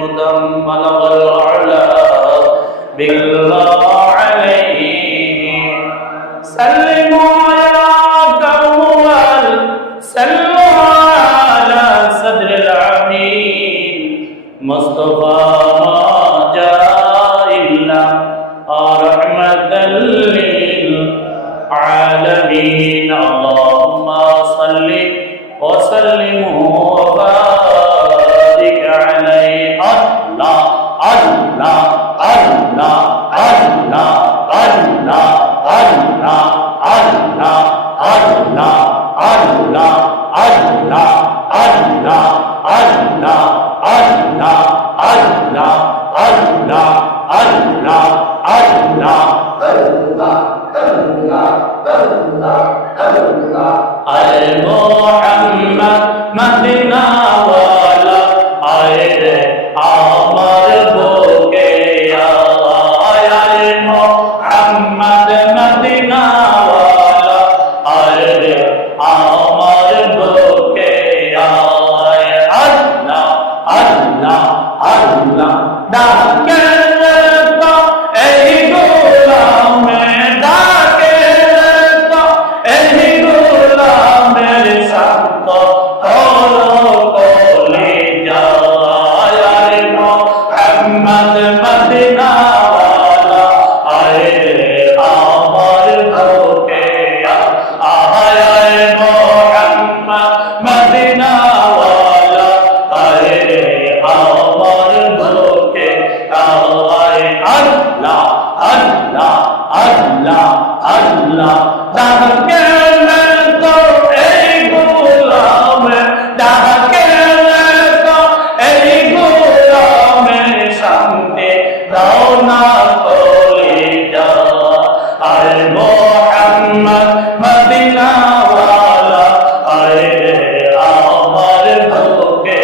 مدم بلغ العلا بالله عليه سلموا يا قوم سلوا على صدر العميد مصطفى ما جاء إلا رحمة للعالمين اللهم صل وسلم وبارك عليه الله الله الله الله الله الله الله الله الله الله الله الله الله الله الله الله الله আয় মোহাম্মদ মদিনা ওয়ালা আয় রে আমার বুকে আয় আয় মোহাম্মদ মদিনা ওয়ালা আয় রে আমার বুকে আয় আল্লাহ আল্লাহ আল্লাহ ডাকে তো এই গোলামে ডাকে তো এই গোলামের শান্ত হলো কোলে যায় আয় মোহাম্মদ মদিনা ওয়ালা আয় রে আমার বুকে আয় আয় মোহাম্মদ মদিনা ওয়ালা আয় রে আমার বুকে আয় আল্লাহ আল্লাহ আল্লাহ আল্লাহ ডাকে তো এই গোলামে ডাকে তো এই গোলামে শান্তি দাও না কোলে যা আয় মোহাম্মদ মদিনা ওয়ালা আয় রে আমার বুকে